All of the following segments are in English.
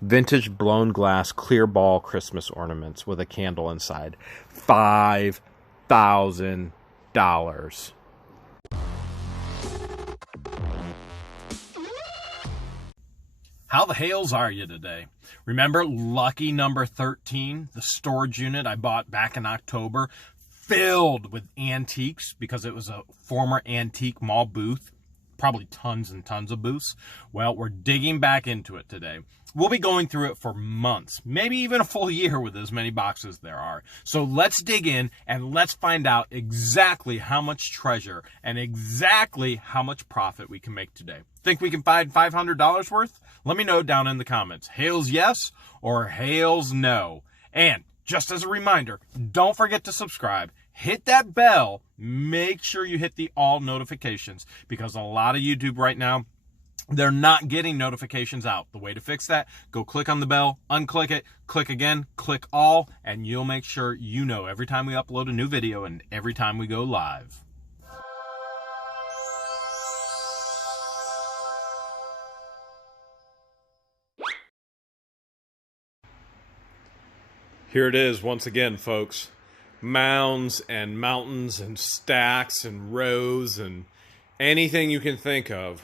vintage blown glass clear ball Christmas ornaments with a candle inside. $5,000. How the Hales are you today? Remember lucky number 13, the storage unit I bought back in October, filled with antiques because it was a former antique mall booth, probably tons and tons of booths. Well, we're digging back into it today. We'll be going through it for months, maybe even a full year with as many boxes there are. So let's dig in and let's find out exactly how much treasure and exactly how much profit we can make today. Think we can find $500 worth? Let me know down in the comments. Hales yes or Hales no. And just as a reminder, don't forget to subscribe. Hit that bell. Make sure you hit the all notifications because a lot of YouTube right now, they're not getting notifications out. The way to fix that, go click on the bell, unclick it, click again, click all, and you'll make sure you know every time we upload a new video and every time we go live. Here it is once again, folks. Mounds and mountains and stacks and rows and anything you can think of.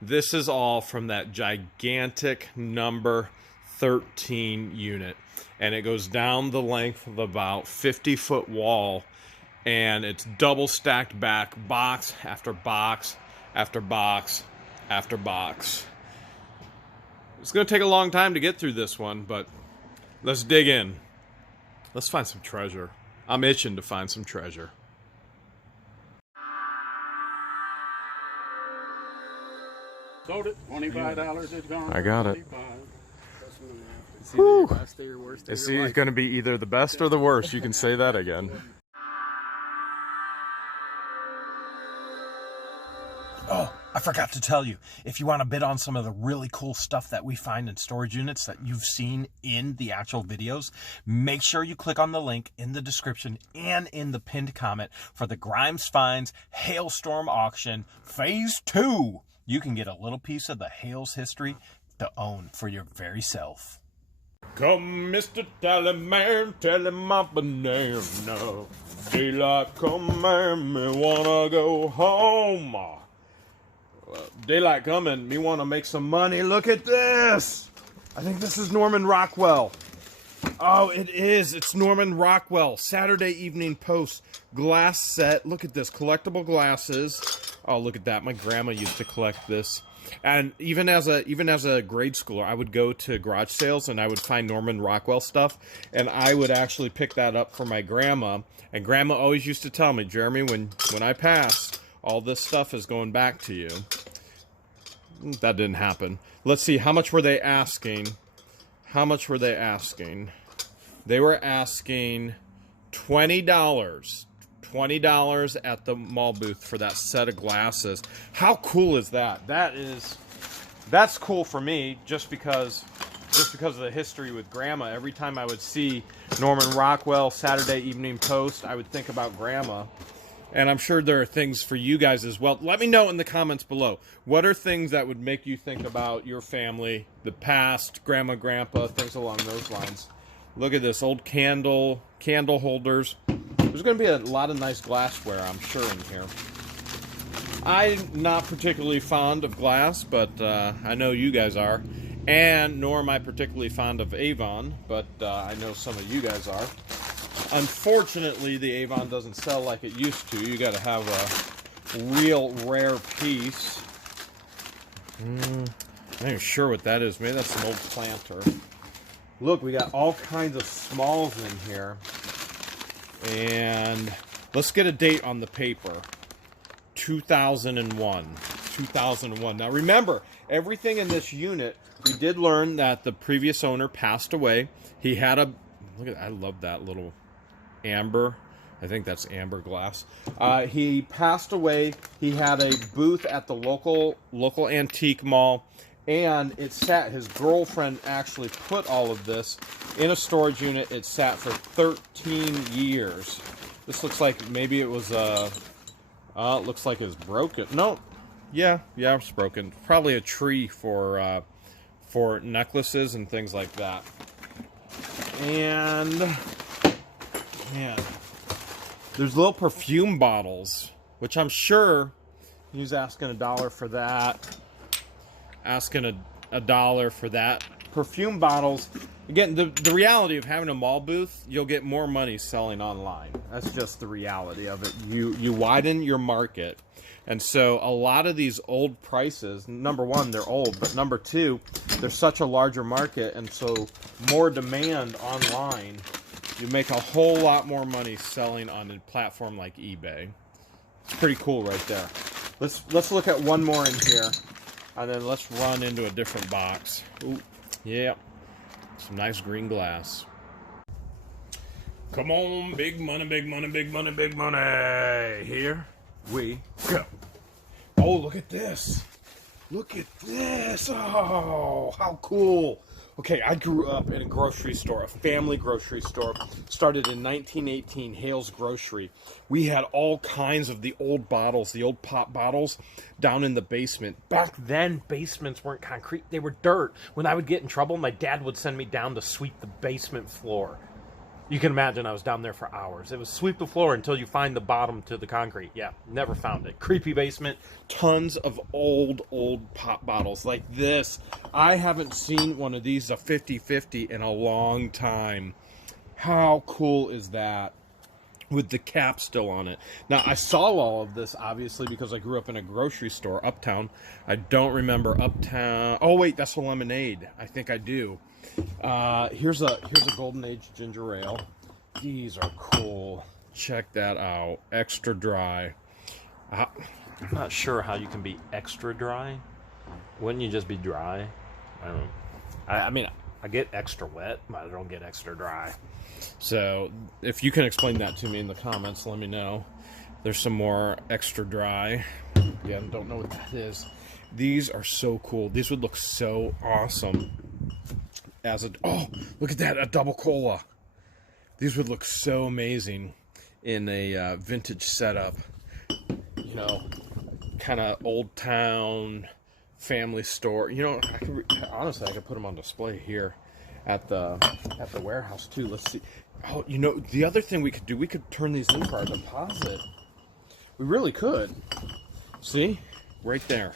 This is all from that gigantic number 13 unit. And it goes down the length of about 50-foot wall. And it's double stacked back, box after box after box after box. It's going to take a long time to get through this one, but let's dig in. Let's find some treasure. I'm itching to find some treasure. Sold it, $25. It's gone. I got it. It's either your best or your worst. It's going to be either the best or the worst. You can say that again. Oh, I forgot to tell you, if you want to bid on some of the really cool stuff that we find in storage units that you've seen in the actual videos, make sure you click on the link in the description and in the pinned comment for the Grimes Finds Hailstorm Auction Phase 2. You can get a little piece of the Hales history to own for your very self. Come, Mr. Tallyman, tell him my banana. Daylight come and me wanna go home. Daylight coming, me want to make some money. Look at this. I think this is Norman Rockwell. Oh, it is. It's Norman Rockwell. Saturday Evening Post glass set. Look at this. Collectible glasses. Oh, look at that. My grandma used to collect this. And even as a grade schooler, I would go to garage sales and I would find Norman Rockwell stuff. And I would actually pick that up for my grandma. And grandma always used to tell me, Jeremy, when I pass, all this stuff is going back to you. That didn't happen. Let's see, how much were they asking? How much were they asking? They were asking $20. $20 at the mall booth for that set of glasses. How cool is that? That's cool for me just because of the history with Grandma. Every time I would see Norman Rockwell, Saturday Evening Post, I would think about Grandma. And I'm sure there are things for you guys as well. Let me know in the comments below. What are things that would make you think about your family, the past, grandma, grandpa, things along those lines. Look at this, old candle holders. There's going to be a lot of nice glassware, I'm sure, in here. I'm not particularly fond of glass, but I know you guys are. And nor am I particularly fond of Avon, but I know some of you guys are. Unfortunately, the Avon doesn't sell like it used to. You got to have a real rare piece. I'm not even sure what that is. Maybe that's an old planter. Look, we got all kinds of smalls in here. And let's get a date on the paper. 2001. 2001. Now remember, everything in this unit, we did learn that the previous owner passed away. He had a, look at, I love that little amber. I think that's amber glass. He passed away. He had a booth at the local antique mall, and it sat, his girlfriend actually put all of this in a storage unit. It sat for 13 years. This looks like maybe it was it looks like it's broken. No, yeah, it's broken. Probably a tree for for necklaces and things like that. And man, there's little perfume bottles, which I'm sure he's asking $1 for that. Asking a dollar for that. Perfume bottles. Again, the reality of having a mall booth, you'll get more money selling online. That's just the reality of it. You widen your market. And so a lot of these old prices, number one, they're old, but number two, there's such a larger market, and so more demand online. You make a whole lot more money selling on a platform like eBay. It's pretty cool right there. Let's look at one more in here, and then let's run into a different box. Ooh, yeah. Some nice green glass. Come on, big money, big money, big money, big money. Here we go. Oh, look at this. Look at this. Oh, how cool. Okay, I grew up in a grocery store, a family grocery store. Started in 1918, Hales Grocery. We had all kinds of the old bottles, the old pop bottles, down in the basement. Back then, basements weren't concrete. They were dirt. When I would get in trouble, my dad would send me down to sweep the basement floor. You can imagine I was down there for hours. It was sweep the floor until you find the bottom to the concrete. Yeah, never found it. Creepy basement. Tons of old pop bottles like this. I haven't seen one of these, a 50-50, in a long time. How cool is that? With the cap still on it. Now, I saw all of this, obviously, because I grew up in a grocery store, Uptown. I don't remember Uptown. Oh, wait, that's a lemonade. I think I do. Here's a Golden Age ginger ale. These are cool. Check that out. Extra dry. I'm not sure how you can be extra dry. Wouldn't you just be dry? I don't know. I mean, I get extra wet, but I don't get extra dry. So, if you can explain that to me in the comments, let me know. There's some more extra dry. Again, don't know what that is. These are so cool. These would look so awesome as a... Oh, look at that, a double cola. These would look so amazing in a vintage setup. You know, kind of old town, family store. You know, honestly, I could put them on display here at the warehouse too. Let's see. Oh, you know, the other thing we could do, we could turn these in for our deposit. We really could. See? Right there.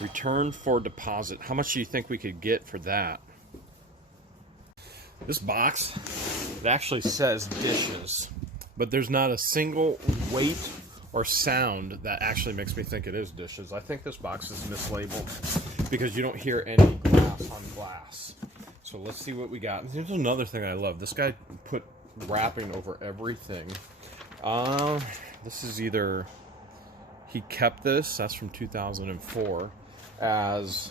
Return for deposit. How much do you think we could get for that? This box, it actually says dishes, but there's not a single weight or sound that actually makes me think it is dishes. I think this box is mislabeled because you don't hear any glass on glass. So let's see what we got. Here's another thing I love. This guy put wrapping over everything. This is either he kept this, that's from 2004, as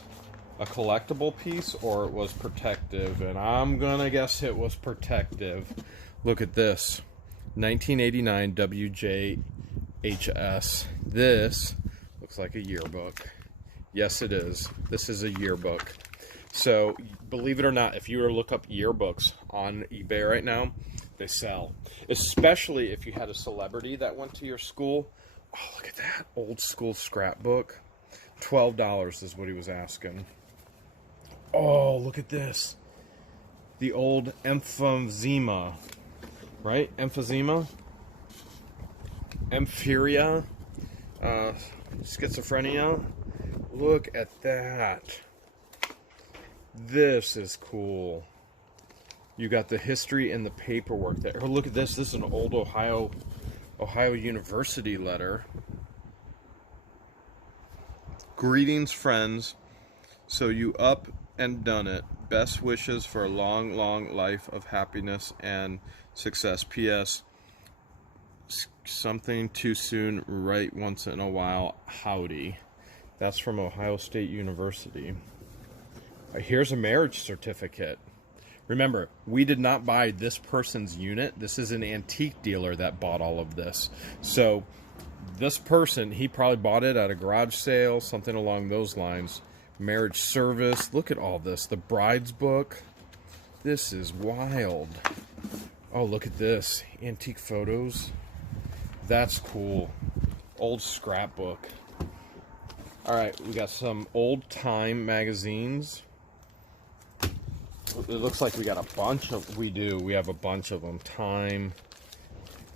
a collectible piece, or it was protective, and I'm gonna guess it was protective. Look at this, 1989 WJHS. This looks like a yearbook. Yes, it is. This is a yearbook. So, believe it or not, if you were to look up yearbooks on eBay right now, they sell. Especially if you had a celebrity that went to your school. Oh, look at that. Old school scrapbook. $12 is what he was asking. Oh, look at this. The old emphysema. Right? Emphysema? Emphyria? Schizophrenia? Look at that. This is cool. You got the history and the paperwork there. Oh, look at this. This is an old Ohio University letter. Greetings, friends. So you up and done it. Best wishes for a long, long life of happiness and success. P.S. Something too soon, right once in a while. Howdy. That's from Ohio State University. Here's a marriage certificate. Remember, we did not buy this person's unit. This is an antique dealer that bought all of this. So this person, he probably bought it at a garage sale, something along those lines. Marriage service. Look at all this. The bride's book. This is wild. Oh, look at this. Antique photos. That's cool. Old scrapbook. All right, we got some old time magazines. It looks like we got a bunch of... We do. We have a bunch of them. Time.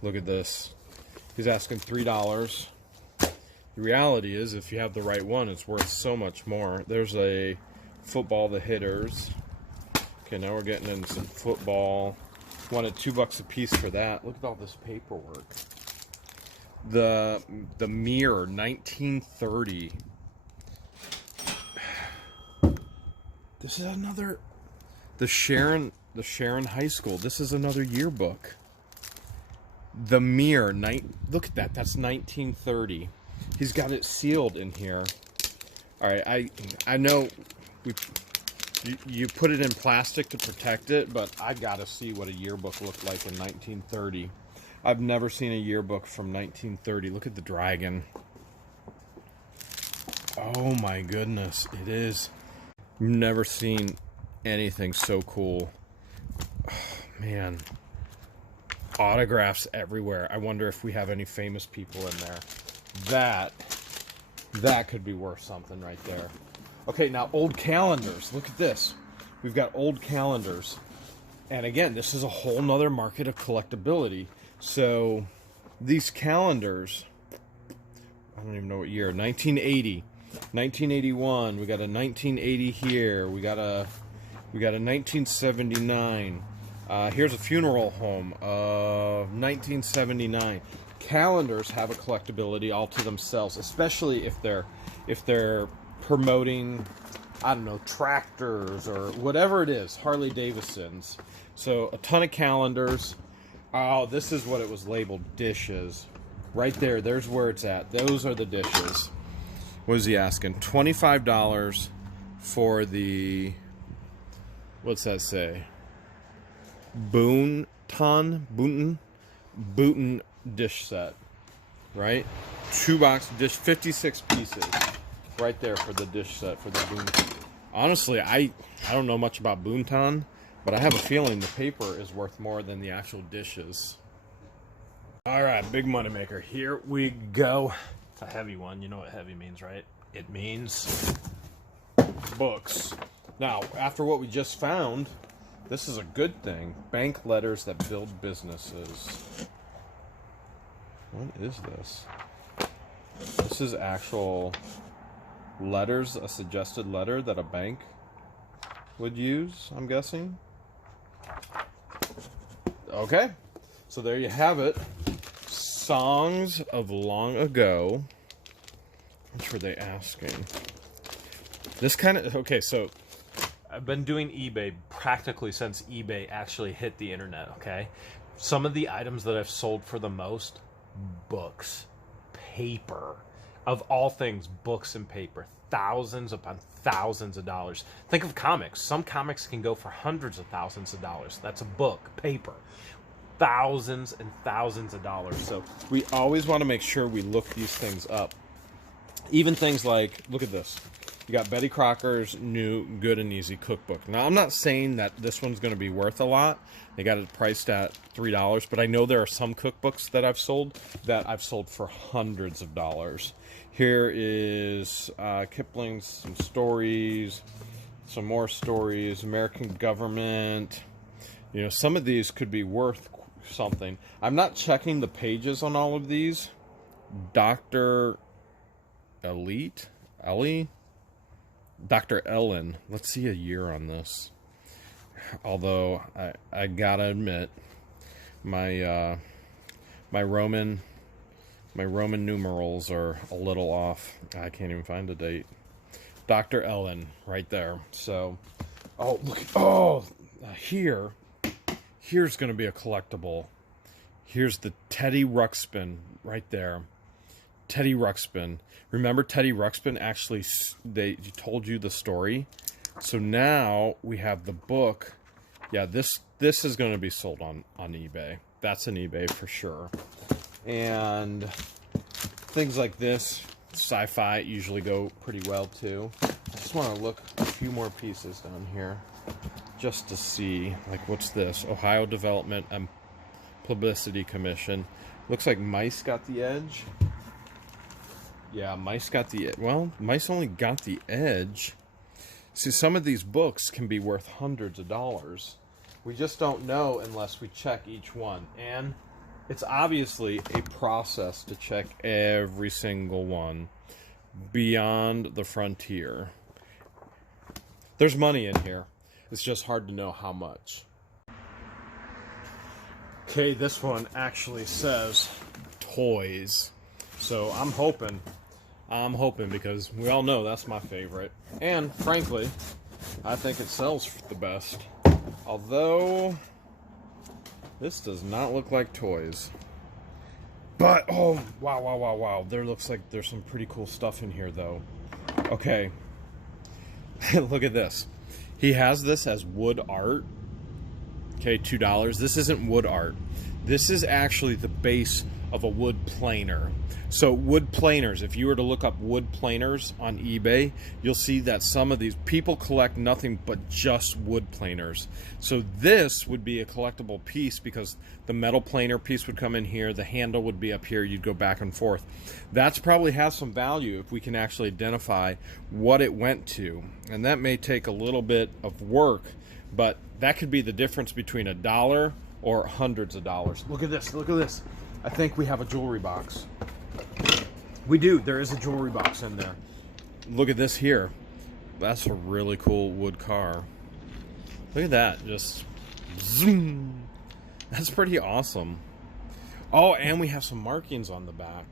Look at this. He's asking $3. The reality is, if you have the right one, it's worth so much more. There's a football, the hitters. Okay, now we're getting into some football. Wanted $2 a piece for that. Look at all this paperwork. The Mirror, 1930. This is another... The Sharon High School. This is another yearbook. The Mirror, look at that. That's 1930. He's got it sealed in here. All right, I know you put it in plastic to protect it, but I gotta see what a yearbook looked like in 1930. I've never seen a yearbook from 1930. Look at the dragon. Oh my goodness, it is. Never seen anything so cool. Oh, man. Autographs everywhere. I wonder if we have any famous people in there. That could be worth something right there. Okay, now old calendars. Look at this. We've got old calendars. And again, this is a whole nother market of collectability. So these calendars, I don't even know what year, 1980, 1981, we got a 1980 here, we got a 1979. Here's a funeral home of 1979. Calendars have a collectability all to themselves, especially if they're promoting, I don't know, tractors or whatever it is, Harley Davidsons. So a ton of calendars. Oh, this is what it was labeled, dishes. Right there, there's where it's at. Those are the dishes. What is he asking? $25 for the, what's that say? Booten dish set, right? 2-box dish, 56 pieces, right there for the dish set for the Boonton. Honestly, I don't know much about Boonton, but I have a feeling the paper is worth more than the actual dishes. All right, big money maker. Here we go. It's a heavy one. You know what heavy means, right? It means books. Now, after what we just found, this is a good thing. Bank letters that build businesses. What is this? This is actual letters, a suggested letter that a bank would use, I'm guessing. Okay, so there you have it. Songs of long ago. Which were they asking? This kind of, okay, so I've been doing eBay practically since eBay actually hit the internet, okay? Some of the items that I've sold for the most, books, paper. Of all things, books and paper. Thousands upon thousands of dollars. Think of comics. Some comics can go for hundreds of thousands of dollars. That's a book, paper. Thousands and thousands of dollars. So we always want to make sure we look these things up. Even things like, look at this. You got Betty Crocker's new Good and Easy cookbook. Now, I'm not saying that this one's going to be worth a lot. They got it priced at $3, but I know there are some cookbooks that I've sold for hundreds of dollars. Here is Kipling's some stories, some more stories, American Government. You know, some of these could be worth something. I'm not checking the pages on all of these. Dr. Ellie? Dr. Ellen. Let's see a year on this. Although I gotta admit, my Roman numerals are a little off. I can't even find a date. Dr. Ellen, right there. So, oh look, here's gonna be a collectible. Here's the Teddy Ruxpin right there. Teddy Ruxpin. Remember Teddy Ruxpin? Actually, they told you the story. So now we have the book. Yeah, this is going to be sold on eBay. That's an eBay for sure. And things like this, sci-fi, usually go pretty well too. I just want to look a few more pieces down here just to see, like, what's this? Ohio Development and Publicity Commission. Looks like Mice got the edge. Yeah, Mice got the... Well, Mice only got the edge See, some of these books can be worth hundreds of dollars. We just don't know unless we check each one. And it's obviously a process to check every single one. Beyond the frontier. There's money in here. It's just hard to know how much. Okay, this one actually says toys. So I'm hoping because we all know that's my favorite. And frankly, I think it sells the best. Although, this does not look like toys. But, oh, wow. There looks like there's some pretty cool stuff in here, though. Okay. Look at this. He has this as wood art. Okay, $2. This isn't wood art. This is actually the base of a wood planer. So wood planers, if you were to look up wood planers on eBay, you'll see that some of these people collect nothing but just wood planers. So this would be a collectible piece because the metal planer piece would come in here, the handle would be up here, you'd go back and forth. That's probably has some value if we can actually identify what it went to. And that may take a little bit of work, but that could be the difference between $1 or hundreds of dollars. Look at this, look at this. I think we have a jewelry box. We do. There is a jewelry box in there. Look at this here. That's a really cool wood car. Look at that. Just zoom. That's pretty awesome. Oh, and we have some markings on the back.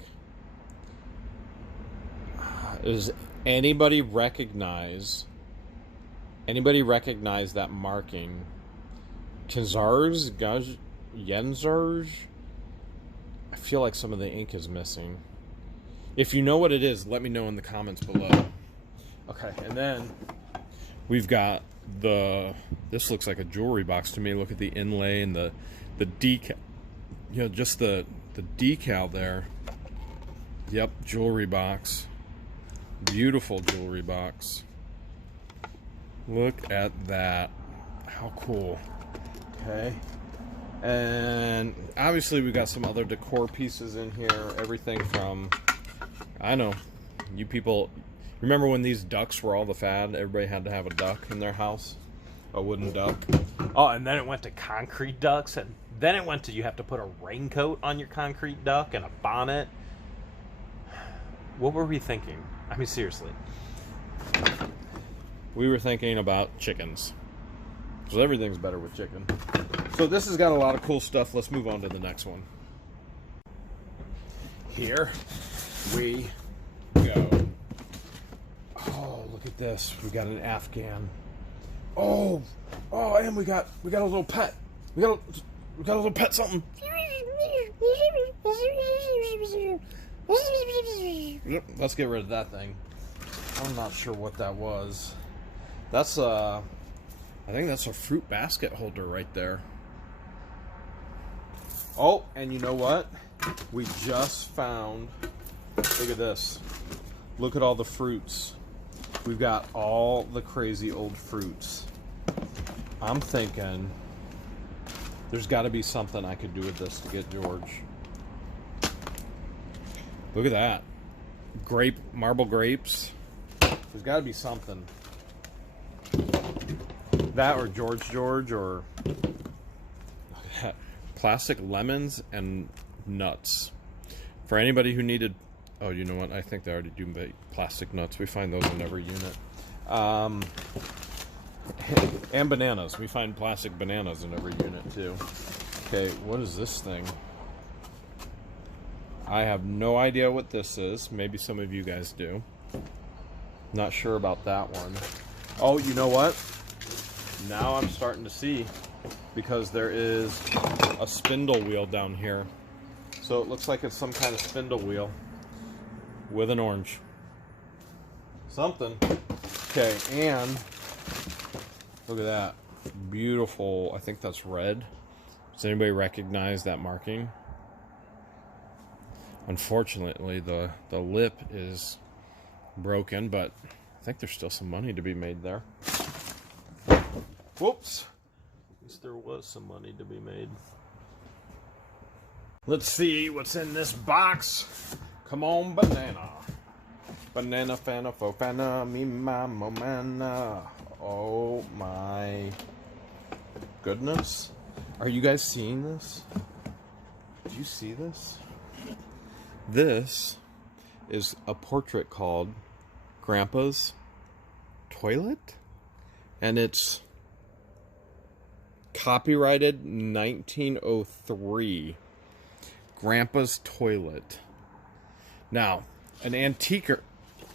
Does anybody recognize that marking? Kenzarz? Yenzarz? I feel like some of the ink is missing. If you know what it is, let me know in the comments below. Okay, and then we've got this looks like a jewelry box to me. Look at the inlay and the decal. You know, just the decal there. Yep, jewelry box. Beautiful jewelry box. Look at that. How cool. Okay. And obviously we got some other decor pieces in here. Everything from, I know, you people, remember when these ducks were all the fad? Everybody had to have a duck in their house. A wooden duck. Oh, and then it went to concrete ducks. And then it went to you have to put a raincoat on your concrete duck and a bonnet. What were we thinking? I mean, seriously. We were thinking about chickens. So everything's better with chicken. So this has got a lot of cool stuff. Let's move on to the next one. Here we go. Oh, look at this. We got an Afghan. Oh, and we got a little pet. We got a little pet something. Yep, let's get rid of that thing. I'm not sure what that was. That's I think that's a fruit basket holder right there. Oh, and you know what? We just found, look at this. Look at all the fruits. We've got all the crazy old fruits. I'm thinking there's got to be something I could do with this to get George. Look at that. Marble grapes. There's got to be something. That or George, or look at that. Plastic lemons and nuts. For anybody who needed, oh, you know what? I think they already do make plastic nuts. We find those in every unit. And bananas. We find plastic bananas in every unit too. Okay, what is this thing? I have no idea what this is. Maybe some of you guys do. Not sure about that one. Oh, you know what? Now I'm starting to see, because there is a spindle wheel down here. So it looks like it's some kind of spindle wheel with an orange. Something. Okay, and look at that. Beautiful. I think that's red. Does anybody recognize that marking? Unfortunately, the lip is broken, but I think there's still some money to be made there. Whoops. At least there was some money to be made. Let's see what's in this box. Come on, banana. Banana, fana, fo, fana, me, my, mo, mana. Oh my goodness. Are you guys seeing this? Do you see this? This is a portrait called Grandpa's Toilet, and it's copyrighted 1903. Grandpa's Toilet. Now, an antiquer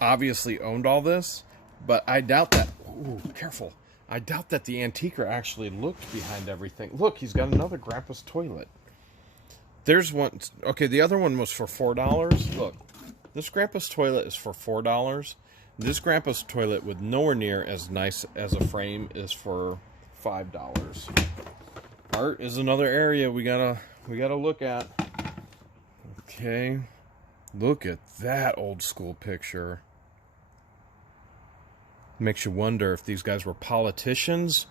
obviously owned all this, but I doubt that. Ooh, careful. I doubt that the antiquer actually looked behind everything. Look, he's got another Grandpa's Toilet. There's one. Okay, the other one was for $4. Look, this Grandpa's Toilet is for $4. This Grandpa's Toilet with nowhere near as nice as a frame is for $5. Art is another area we gotta look at. Okay, look at that old school picture. Makes you wonder if these guys were politicians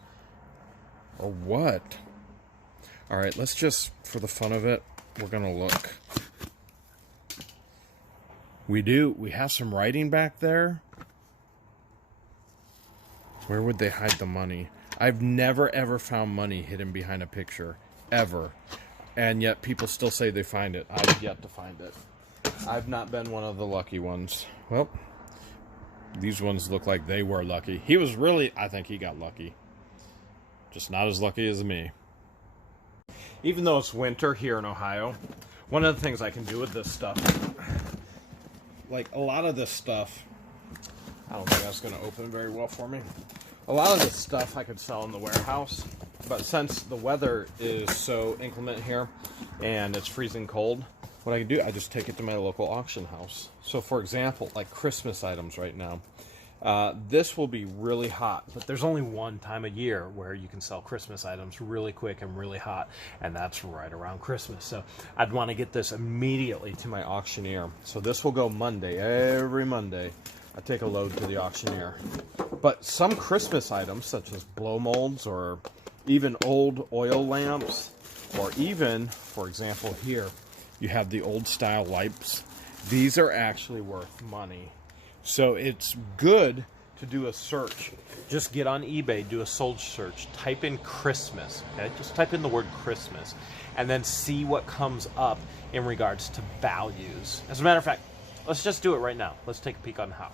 or what. All right, let's just, for the fun of it, we're gonna look. We have some writing back there. Where would they hide the money? I've never ever found money hidden behind a picture, ever. And yet people still say they find it. I've yet to find it. I've not been one of the lucky ones. Well, these ones look like they were lucky. He was really, I think he got lucky. Just not as lucky as me. Even though it's winter here in Ohio, one of the things I can do with this stuff, like a lot of this stuff, I don't think that's going to open very well for me. A lot of this stuff I could sell in the warehouse, but since the weather is so inclement here and it's freezing cold, what I can do, I just take it to my local auction house. So for example, like Christmas items right now, this will be really hot, but there's only one time a year where you can sell Christmas items really quick and really hot, and that's right around Christmas. So I'd want to get this immediately to my auctioneer. So this will go Monday, every Monday. I take a load to the auctioneer. But some Christmas items, such as blow molds or even old oil lamps, or even, for example, here, you have the old style lights. These are actually worth money. So it's good to do a search. Just get on eBay, do a sold search, type in Christmas, okay? Just type in the word Christmas, and then see what comes up in regards to values. As a matter of fact, let's just do it right now. Let's take a peek on how.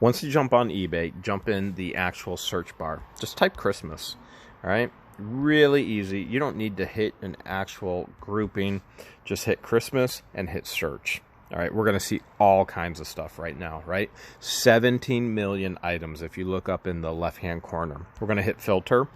Once you jump on eBay, jump in the actual search bar. Just type Christmas, all right? Really easy. You don't need to hit an actual grouping. Just hit Christmas and hit search. All right, we're going to see all kinds of stuff right now, right? 17 million items if you look up in the left-hand corner. We're going to hit filter,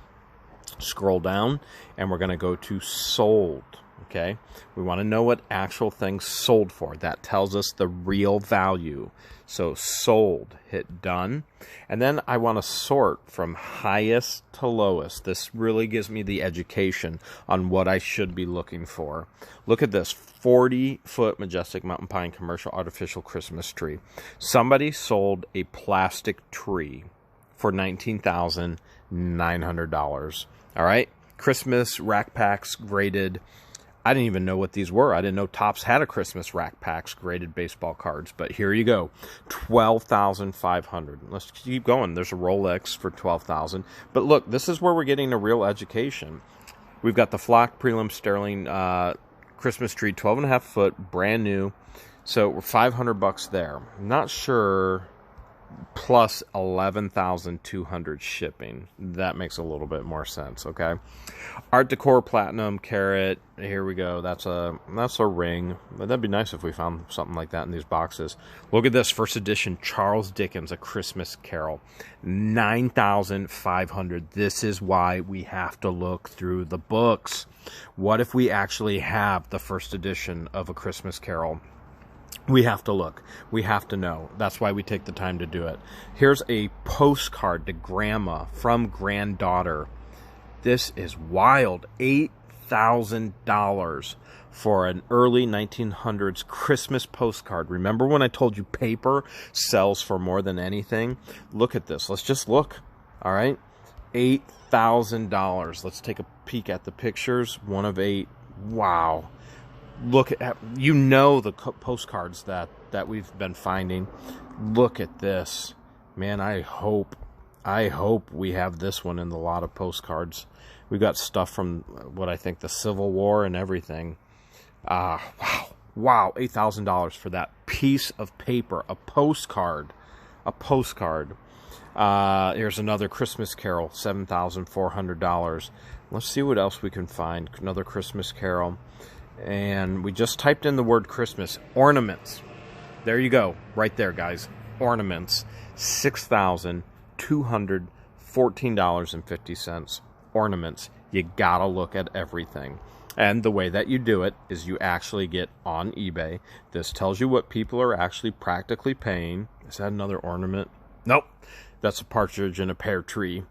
scroll down, and we're going to go to sold, okay? We want to know what actual things sold for. That tells us the real value. So sold, hit done. And then I want to sort from highest to lowest. This really gives me the education on what I should be looking for. Look at this, 40-foot majestic mountain pine commercial artificial Christmas tree. Somebody sold a plastic tree for $19,900. All right, Christmas rack packs graded. I didn't even know what these were. I didn't know Topps had a Christmas rack packs graded baseball cards. But here you go, $12,500. Let's keep going. There's a Rolex for $12,000. But look, this is where we're getting a real education. We've got the Flock Prelim Sterling Christmas tree, 12.5 foot, brand new. So we're $500 there. I'm not sure. Plus 11,200 shipping. That makes a little bit more sense, okay? Art Decor Platinum Carat. Here we go. That's a ring. But that'd be nice if we found something like that in these boxes. Look at this first edition Charles Dickens, A Christmas Carol. 9,500. This is why we have to look through the books. What if we actually have the first edition of A Christmas Carol? We have to look. We have to know. That's why we take the time to do it. Here's a postcard to grandma from granddaughter. This is wild. $8,000 for an early 1900s Christmas postcard. Remember when I told you paper sells for more than anything? Look at this. Let's just look. All right. $8,000. Let's take a peek at the pictures. 1 of 8. Wow. Look at, the postcards that we've been finding. Look at this. Man, I hope we have this one in the lot of postcards. We got stuff from what I think the Civil War and everything. Wow, $8,000 for that piece of paper, a postcard. Here's another Christmas Carol, $7,400. Let's see what else we can find. Another Christmas Carol. And we just typed in the word Christmas. Ornaments. There you go. Right there, guys. Ornaments. $6,214.50. Ornaments. You gotta look at everything. And the way that you do it is you actually get on eBay. This tells you what people are actually practically paying. Is that another ornament? Nope. That's a partridge in a pear tree.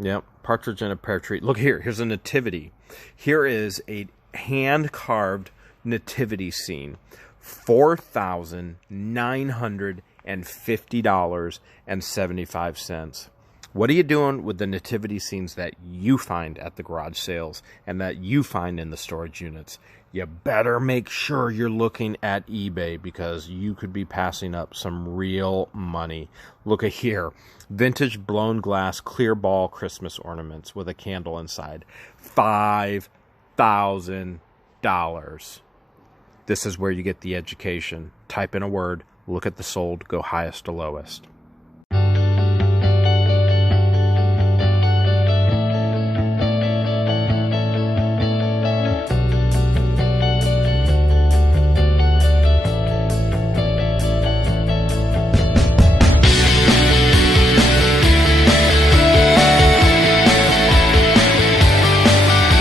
Yep, partridge in a pear tree. Look here. Here's a nativity. Here is a hand-carved nativity scene. $4,950.75. What are you doing with the nativity scenes that you find at the garage sales and that you find in the storage units? You better make sure you're looking at eBay, because you could be passing up some real money. Look at here. Vintage blown glass clear ball Christmas ornaments with a candle inside. $5,000. This is where you get the education. Type in a word, look at the sold, go highest to lowest.